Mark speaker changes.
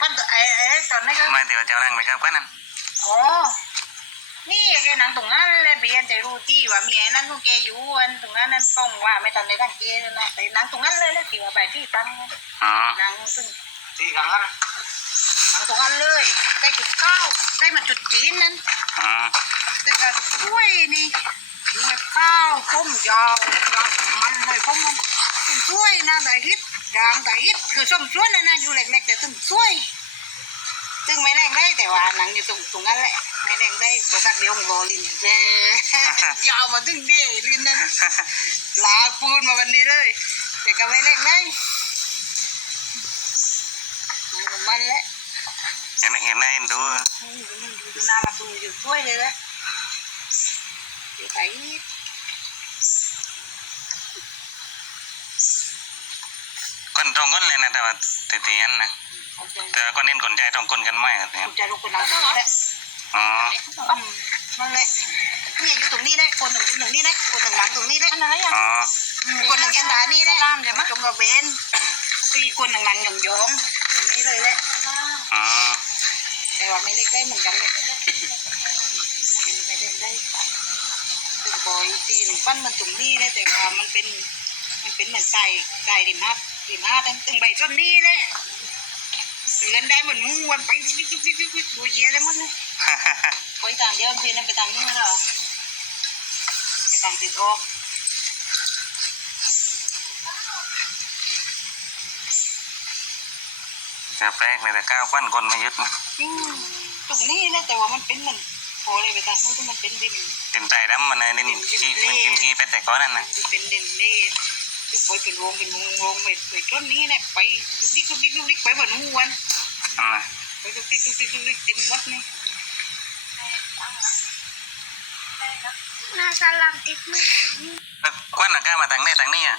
Speaker 1: มันไอ้ไอ้ตอนนั้นก็
Speaker 2: ไม่เดี๋ยวเจ้านั่งไปครับกันนั่น
Speaker 1: อ๋อนี่แกหนังตรงนั้นเลยเบียนใจรู้ที่ว่ามีไอ้นั่นพวกแกอยู่อันตรงนั้นนั่นกล้องว่าไม่ทันได้ตั้งเกเลยนะแต่หนังตรงนั้นเลยแล้วที่ว่าใบที่ตั้ง
Speaker 2: อ๋อ
Speaker 1: หนังซึ่ง
Speaker 3: ที่กลางนั้น
Speaker 1: หนังตรงนั้นเลยใกล้จุดเก้าใกล้มาจุดจีนนั้น
Speaker 2: อ๋อ
Speaker 1: ซึ่งก็ช่วยนี่มีแบบข้าวผมยา วยาวมันเลยผมมันถึงช่วยนะแต่ฮิตยางแต่ฮิตคือส้มช่วนนะนะอยู่เล็กๆแต่ถึงช่วยซึ่งไม่แรงได้แต่ว่าหนังอยู่ตรงตรงนั้นแหละไม่แรงได้ตัวตักเดียวขอลินเย่ยาวมาถึงเดีลินนั่นลาปูนมาวันนี้เลย แต่ก็ไม่แรงได้มันมันแหละ
Speaker 2: เห็นเห็นได้ดู
Speaker 1: อืมมันดูดูน่ารักดูอยู่ช่วยเลยแหละเดี๋ยวไป
Speaker 2: คนตรงคนเลยนะแต่ว่าตีเตียนนะ
Speaker 1: เอาใจ
Speaker 2: แต่ว่าคนเน้นคนใจตรงคนกันไม่ครับเนี่ย
Speaker 1: เอาใจลูกคนนั้นตรงนี้แหละ
Speaker 2: อ๋อ
Speaker 1: อืมนั่นแหละเนี่ยอยู่ตรงนี้แหละคนหนึ่งอยู่ตรงนี้แหละคนหนึ่งหลังตรงนี้แหละนั่นแหละ
Speaker 2: อ๋อ
Speaker 1: อืมคนหนึ่งยันดานี่แหละตรงกระเบนสี่คนหนึ่งหลังหยองยองๆตรงนี้เลยแหละ
Speaker 2: อ๋อ
Speaker 1: แต่ว่าไม่เล็กได้เหมือนกันเลยไม่เล็กได้ถึงบอยตีหนึ่งปั้นมันตรงนี้เลยแต่ว่ามันเป็นมันเป็นเหมือนไก่ไก่ริมฮับ ริมฮับตั้งตึงใบต้นนี้เลยเลือนได้เหมือนงูมันไปดิ๊กดิ๊กดิ๊กดิ๊กดิ๊กดูเยี่ยได้หมดเลยไปทางเดียวเพียนไปทางนี้เหรอไปทางติดออก
Speaker 2: จะแปลกเลยแต่ก้าวปั้นคนมายึดนะ
Speaker 1: ตรงนี้นะแต่ว่ามันเป็นเหมือนพอเลยไปทางนู้นที่มันเป็นดิน
Speaker 2: ดินใจดำมันเลยดินขี้มันกินขี้เป็ดแต่ก้อนนั่นนะ
Speaker 1: เป็นดินนี่ คือปล่อยเป็นวงเป็นวงวงไปไปต้นนี้เนี่ยไปลุกดิ๊กลุกดิ๊กลุกดิ๊กไปเหมือนงูวัน
Speaker 2: อ่า
Speaker 1: ไปลุกดิ๊กลุกดิ๊กลุกดิ๊กเต็มวัดนี่
Speaker 4: น่าจะลังติดมือ
Speaker 2: แล้วก้อนน่ะก้ามาทางนี้ทางนี้อะ